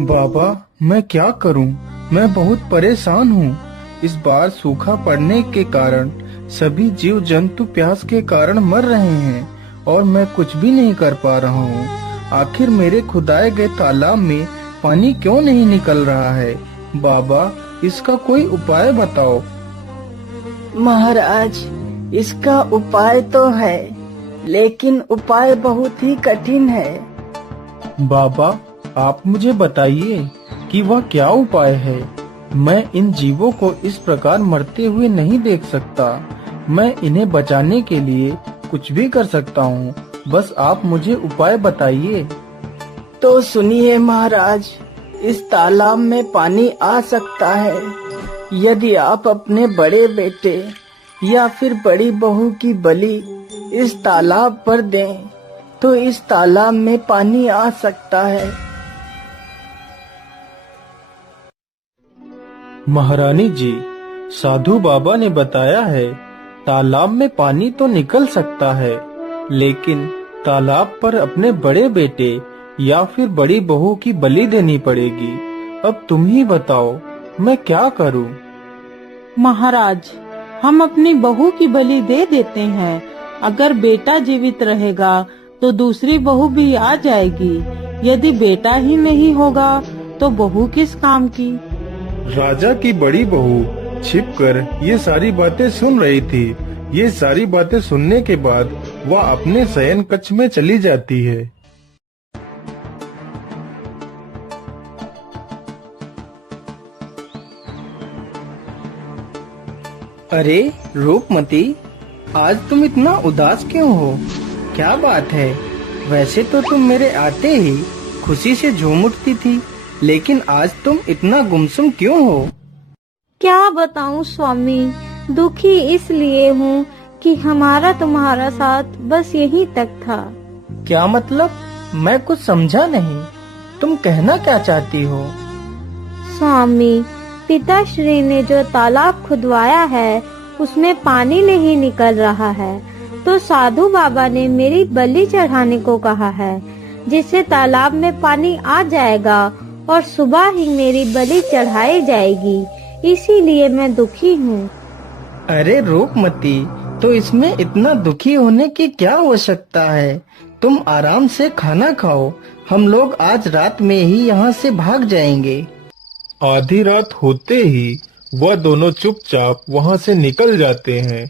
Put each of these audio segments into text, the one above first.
बाबा, मैं क्या करूं? मैं बहुत परेशान हूं। इस बार सूखा पड़ने के कारण सभी जीव जंतु प्यास के कारण मर रहे हैं और मैं कुछ भी नहीं कर पा रहा हूं। आखिर मेरे खुदाए गए तालाब में पानी क्यों नहीं निकल रहा है? बाबा, इसका कोई उपाय बताओ। महाराज, इसका उपाय तो है, लेकिन उपाय बहुत ही कठिन है। बाबा, आप मुझे बताइए कि वह क्या उपाय है। मैं इन जीवों को इस प्रकार मरते हुए नहीं देख सकता। मैं इन्हें बचाने के लिए कुछ भी कर सकता हूँ। बस आप मुझे उपाय बताइए। तो सुनिए महाराज, इस तालाब में पानी आ सकता है यदि आप अपने बड़े बेटे या फिर बड़ी बहू की बलि इस तालाब पर दें, तो इस तालाब में पानी आ सकता है। महारानी जी, साधु बाबा ने बताया है तालाब में पानी तो निकल सकता है, लेकिन तालाब पर अपने बड़े बेटे या फिर बड़ी बहू की बलि देनी पड़ेगी। अब तुम ही बताओ, मैं क्या करूं? महाराज, हम अपनी बहू की बलि दे देते हैं। अगर बेटा जीवित रहेगा तो दूसरी बहू भी आ जाएगी। यदि बेटा ही नहीं होगा तो बहू किस काम की? राजा की बड़ी बहू छिपकर ये सारी बातें सुन रही थी। ये सारी बातें सुनने के बाद वह अपने शयन कक्ष में चली जाती है। अरे रूपमती, आज तुम इतना उदास क्यों हो? क्या बात है? वैसे तो तुम मेरे आते ही खुशी से झूम उठती थी, लेकिन आज तुम इतना गुमसुम क्यों हो? क्या बताऊं स्वामी, दुखी इसलिए हूँ कि हमारा तुम्हारा साथ बस यहीं तक था। क्या मतलब? मैं कुछ समझा नहीं। तुम कहना क्या चाहती हो? स्वामी, पिताश्री ने जो तालाब खुदवाया है उसमें पानी नहीं निकल रहा है, तो साधु बाबा ने मेरी बलि चढ़ाने को कहा है, जिससे तालाब में पानी आ जाएगा और सुबह ही मेरी बलि चढ़ाई जाएगी। इसीलिए मैं दुखी हूँ। अरे रूपमती, तो इसमें इतना दुखी होने की क्या आवश्यकता है? तुम आराम से खाना खाओ। हम लोग आज रात में ही यहाँ से भाग जाएंगे। आधी रात होते ही वह दोनों चुपचाप वहाँ से निकल जाते हैं।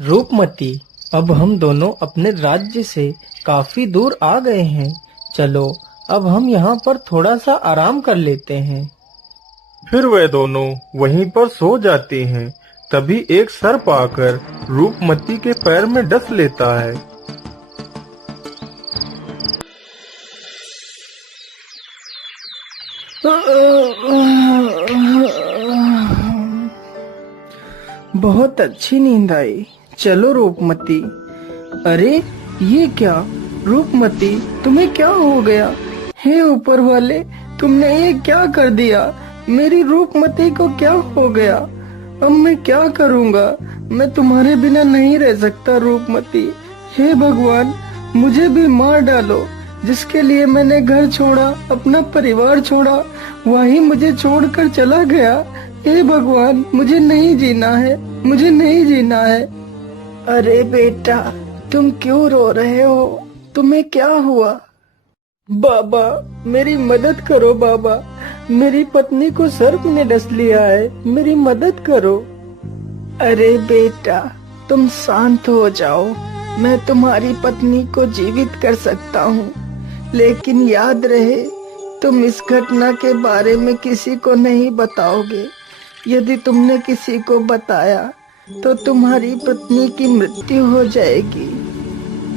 रूपमती, अब हम दोनों अपने राज्य से काफी दूर आ गए हैं। चलो, अब हम यहाँ पर थोड़ा सा आराम कर लेते हैं। फिर वे दोनों वहीं पर सो जाते हैं। तभी एक सर्प आकर रूपमती के पैर में डस लेता है। बहुत अच्छी नींद आई। चलो रूपमती। अरे ये क्या? रूपमती, तुम्हें क्या हो गया? हे ऊपर वाले, तुमने ये क्या कर दिया? मेरी रूपमती को क्या हो गया? अब मैं क्या करूँगा? मैं तुम्हारे बिना नहीं रह सकता रूपमती। हे भगवान, मुझे भी मार डालो। जिसके लिए मैंने घर छोड़ा, अपना परिवार छोड़ा, वही मुझे छोड़कर चला गया। हे भगवान, मुझे नहीं जीना है, मुझे नहीं जीना है। अरे बेटा, तुम क्यों रो रहे हो? तुम्हें क्या हुआ? बाबा, मेरी मदद करो बाबा। मेरी पत्नी को सर्प ने डस लिया है, मेरी मदद करो। अरे बेटा, तुम शांत हो जाओ। मैं तुम्हारी पत्नी को जीवित कर सकता हूँ, लेकिन याद रहे, तुम इस घटना के बारे में किसी को नहीं बताओगे। यदि तुमने किसी को बताया तो तुम्हारी पत्नी की मृत्यु हो जाएगी।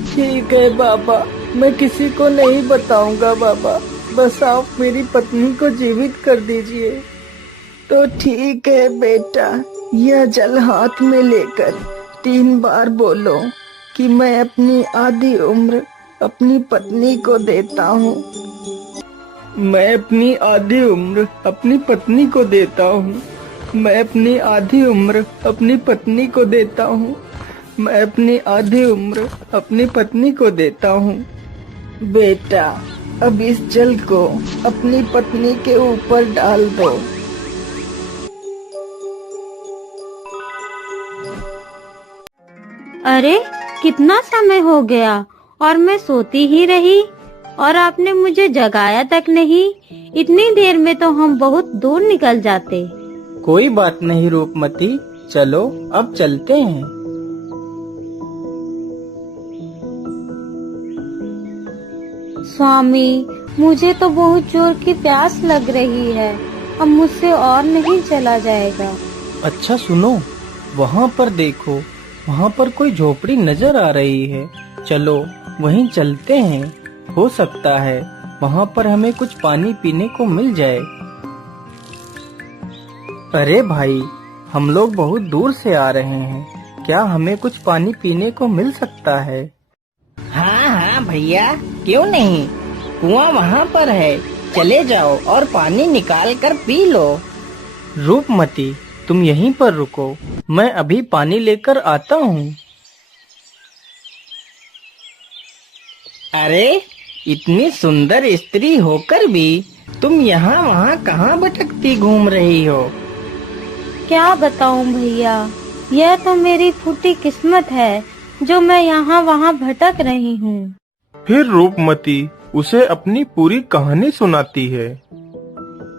ठीक है बाबा, मैं किसी को नहीं बताऊंगा बाबा। बस आप मेरी पत्नी को जीवित कर दीजिए। तो ठीक है बेटा, यह जल हाथ में लेकर 3 बार बोलो कि मैं अपनी आधी उम्र अपनी पत्नी को देता हूँ। मैं अपनी आधी उम्र अपनी पत्नी को देता हूँ। मैं अपनी आधी उम्र अपनी पत्नी को देता हूँ। मैं अपनी आधी उम्र अपनी पत्नी को देता हूँ। बेटा, अब इस जल को अपनी पत्नी के ऊपर डाल दो। अरे कितना समय हो गया और मैं सोती ही रही और आपने मुझे जगाया तक नहीं। इतनी देर में तो हम बहुत दूर निकल जाते। कोई बात नहीं रूपमती, चलो अब चलते हैं। स्वामी, मुझे तो बहुत जोर की प्यास लग रही है। अब मुझसे और नहीं चला जाएगा। अच्छा सुनो, वहाँ पर देखो, वहाँ पर कोई झोपड़ी नजर आ रही है। चलो वहीं चलते हैं। हो सकता है वहाँ पर हमें कुछ पानी पीने को मिल जाए। अरे भाई, हम लोग बहुत दूर से आ रहे हैं, क्या हमें कुछ पानी पीने को मिल सकता है? हाँ हाँ भैया, क्यों नहीं। कुआं वहाँ पर है, चले जाओ और पानी निकाल कर पी लो। रूपमती, तुम यहीं पर रुको, मैं अभी पानी लेकर आता हूँ। अरे, इतनी सुंदर स्त्री होकर भी तुम यहाँ वहाँ कहाँ भटकती घूम रही हो? क्या बताऊं भैया, यह तो मेरी फूटी किस्मत है जो मैं यहाँ वहाँ भटक रही हूँ। फिर रूपमती उसे अपनी पूरी कहानी सुनाती है।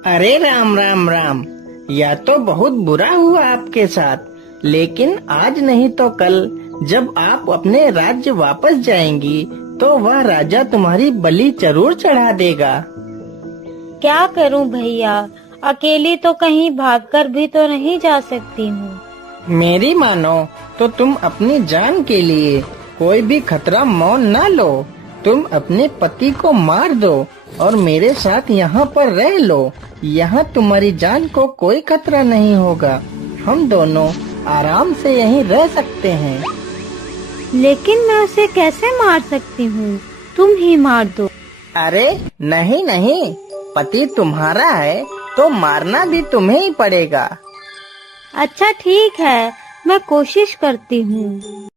अरे राम राम राम, यह तो बहुत बुरा हुआ आपके साथ, लेकिन आज नहीं तो कल जब आप अपने राज्य वापस जाएंगी तो वह राजा तुम्हारी बलि जरूर चढ़ा देगा। क्या करूं भैया, अकेली तो कहीं भागकर भी तो नहीं जा सकती हूँ। मेरी मानो तो तुम अपनी जान के लिए कोई भी खतरा मौन न लो। तुम अपने पति को मार दो और मेरे साथ यहाँ पर रह लो। यहाँ तुम्हारी जान को कोई खतरा नहीं होगा। हम दोनों आराम से यहीं रह सकते हैं। लेकिन मैं उसे कैसे मार सकती हूँ? तुम ही मार दो। अरे नहीं नहीं, पति तुम्हारा है तो मारना भी तुम्हें ही पड़ेगा। अच्छा ठीक है, मैं कोशिश करती हूँ।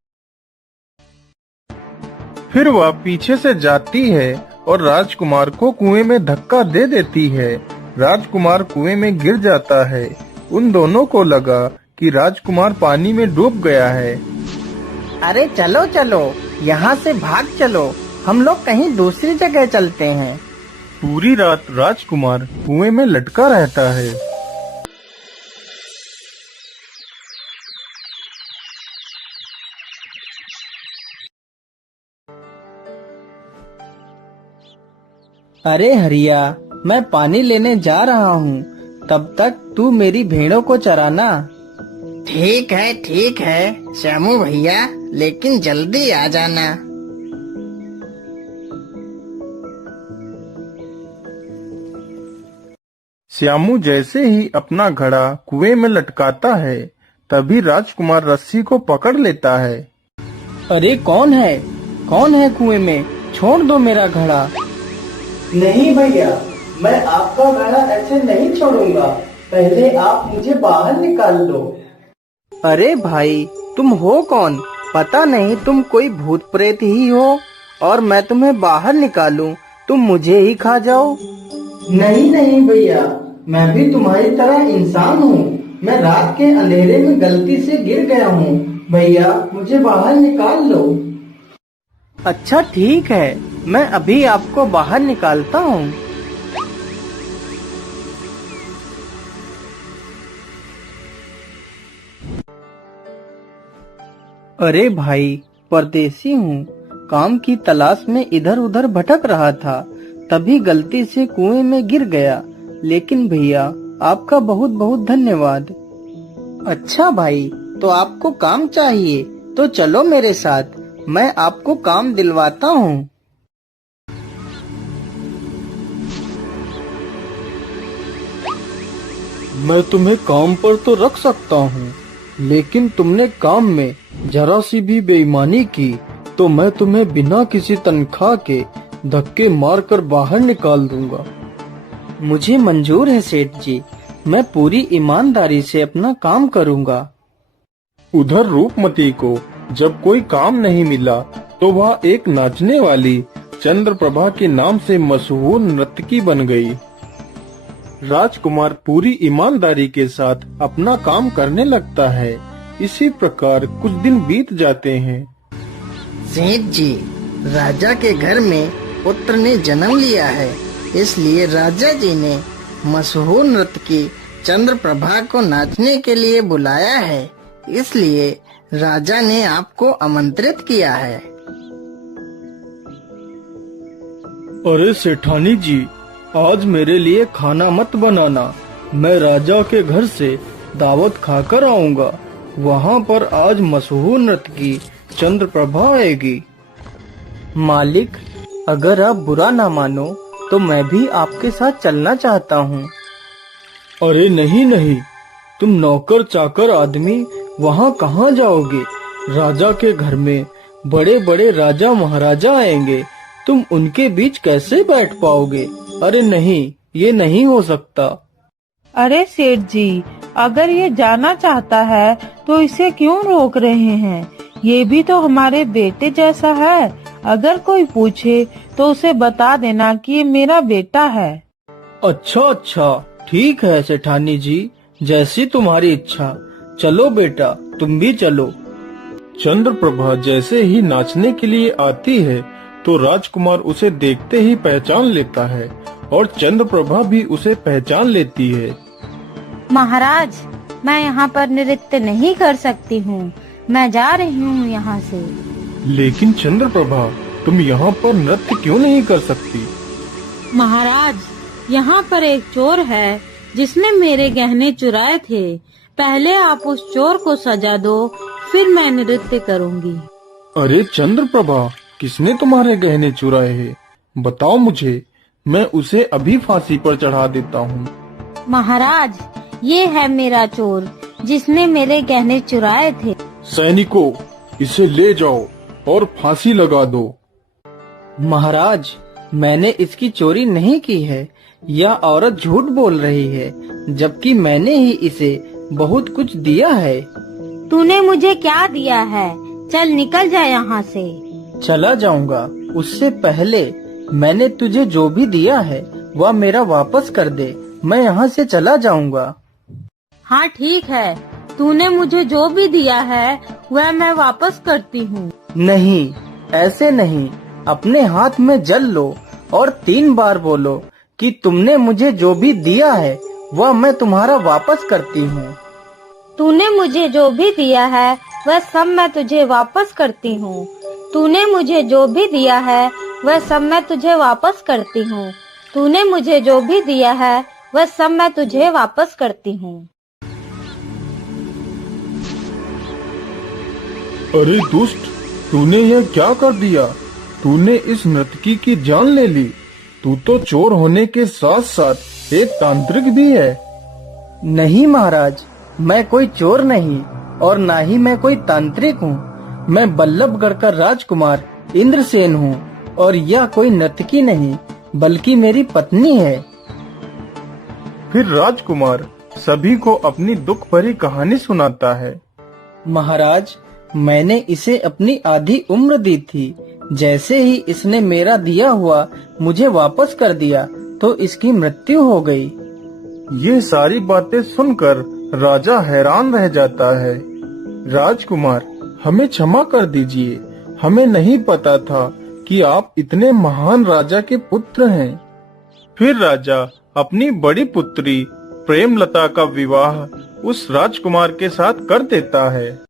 फिर वह पीछे से जाती है और राजकुमार को कुएं में धक्का दे देती है। राजकुमार कुएं में गिर जाता है। उन दोनों को लगा कि राजकुमार पानी में डूब गया है। अरे चलो चलो, यहाँ से भाग चलो, हम लोग कहीं दूसरी जगह चलते हैं। पूरी रात राजकुमार कुएं में लटका रहता है। अरे हरिया, मैं पानी लेने जा रहा हूँ, तब तक तू मेरी भेड़ों को चराना। ठीक है श्यामू भैया, लेकिन जल्दी आ जाना। श्यामू जैसे ही अपना घड़ा कुएं में लटकाता है, तभी राजकुमार रस्सी को पकड़ लेता है। अरे कौन है कुएं में? छोड़ दो मेरा घड़ा। नहीं भैया, मैं आपका घड़ा ऐसे नहीं छोड़ूंगा, पहले आप मुझे बाहर निकाल दो। अरे भाई, तुम हो कौन? पता नहीं तुम कोई भूत प्रेत ही हो और मैं तुम्हें बाहर निकालूं, तुम मुझे ही खा जाओ। नहीं भैया, मैं भी तुम्हारी तरह इंसान हूँ। मैं रात के अंधेरे में गलती से गिर गया हूँ। भैया, मुझे बाहर निकाल लो। अच्छा ठीक है, मैं अभी आपको बाहर निकालता हूँ। अरे भाई, परदेसी हूँ, काम की तलाश में इधर उधर भटक रहा था, तभी गलती से कुएं में गिर गया। लेकिन भैया, आपका बहुत बहुत धन्यवाद। अच्छा भाई, तो आपको काम चाहिए तो चलो मेरे साथ, मैं आपको काम दिलवाता हूँ। मैं तुम्हें काम पर तो रख सकता हूँ, लेकिन तुमने काम में जरा सी भी बेईमानी की तो मैं तुम्हें बिना किसी तनख्वाह के धक्के मारकर बाहर निकाल दूंगा। मुझे मंजूर है सेठ जी, मैं पूरी ईमानदारी से अपना काम करूँगा। उधर रूपमती को जब कोई काम नहीं मिला तो वह एक नाचने वाली चंद्रप्रभा के नाम से मशहूर नर्तकी बन गई। राजकुमार पूरी ईमानदारी के साथ अपना काम करने लगता है। इसी प्रकार कुछ दिन बीत जाते हैं। सेठ जी, राजा के घर में पुत्र ने जन्म लिया है, इसलिए राजा जी ने मशहूर नर्तकी चंद्रप्रभा को नाचने के लिए बुलाया है। इसलिए राजा ने आपको आमंत्रित किया है। अरे सेठानी जी, आज मेरे लिए खाना मत बनाना। मैं राजा के घर से दावत खाकर आऊंगा। वहाँ पर आज मशहूर नर्तकी चंद्रप्रभा आएगी। मालिक, अगर आप बुरा ना मानो तो मैं भी आपके साथ चलना चाहता हूँ। अरे नहीं नहीं, तुम नौकर चाकर आदमी वहाँ कहाँ जाओगे? राजा के घर में बड़े बड़े राजा महाराजा आएंगे, तुम उनके बीच कैसे बैठ पाओगे? अरे नहीं, ये नहीं हो सकता। अरे सेठ जी, अगर ये जाना चाहता है तो इसे क्यों रोक रहे हैं? ये भी तो हमारे बेटे जैसा है। अगर कोई पूछे तो उसे बता देना कि ये मेरा बेटा है। अच्छा अच्छा, ठीक है सेठानी जी, जैसी तुम्हारी इच्छा। चलो बेटा, तुम भी चलो। चंद्रप्रभा जैसे ही नाचने के लिए आती है तो राजकुमार उसे देखते ही पहचान लेता है और चंद्रप्रभा भी उसे पहचान लेती है। महाराज, मैं यहाँ पर नृत्य नहीं कर सकती हूँ, मैं जा रही हूँ यहाँ से। लेकिन चंद्रप्रभा, तुम यहाँ पर नृत्य क्यों नहीं कर सकती? महाराज, यहाँ पर एक चोर है जिसने मेरे गहने चुराए थे। पहले आप उस चोर को सजा दो, फिर मैं नृत्य करूँगी। अरे चंद्रप्रभा, किसने तुम्हारे गहने चुराए हैं? बताओ मुझे, मैं उसे अभी फांसी पर चढ़ा देता हूँ। महाराज, ये है मेरा चोर जिसने मेरे गहने चुराए थे। सैनिकों, इसे ले जाओ और फांसी लगा दो। महाराज, मैंने इसकी चोरी नहीं की है। यह औरत झूठ बोल रही है, जबकि मैंने ही इसे बहुत कुछ दिया है। तूने मुझे क्या दिया है? चल निकल जा यहाँ से। चला जाऊंगा, उससे पहले मैंने तुझे जो भी दिया है वह मेरा वापस कर दे। मैं यहाँ से चला जाऊंगा। हाँ ठीक है, तूने मुझे जो भी दिया है वह मैं वापस करती हूँ। नहीं, ऐसे नहीं। अपने हाथ में जल लो और 3 बार बोलो कि तुमने मुझे जो भी दिया है वह मैं तुम्हारा वापस करती हूँ। तूने मुझे जो भी दिया है वह सब मैं तुझे वापस करती हूँ। तूने मुझे जो भी दिया है वह सब मैं तुझे वापस करती हूँ। तूने मुझे जो भी दिया है वह सब मैं तुझे वापस करती हूँ। अरे दुष्ट, तूने यह क्या कर दिया? तूने इस नर्तकी की जान ले ली। तू तो चोर होने के साथ साथ एक तांत्रिक भी है। नहीं महाराज, मैं कोई चोर नहीं और ना ही मैं कोई तांत्रिक हूँ। मैं बल्लभगढ़ का राजकुमार इंद्रसेन हूँ और यह कोई नर्तकी नहीं बल्कि मेरी पत्नी है। फिर राजकुमार सभी को अपनी दुख भरी कहानी सुनाता है। महाराज, मैंने इसे अपनी आधी उम्र दी थी। जैसे ही इसने मेरा दिया हुआ मुझे वापस कर दिया तो इसकी मृत्यु हो गई। ये सारी बातें सुनकर राजा हैरान रह जाता है। राजकुमार, हमें क्षमा कर दीजिए। हमें नहीं पता था कि आप इतने महान राजा के पुत्र हैं। फिर राजा अपनी बड़ी पुत्री प्रेमलता का विवाह उस राजकुमार के साथ कर देता है।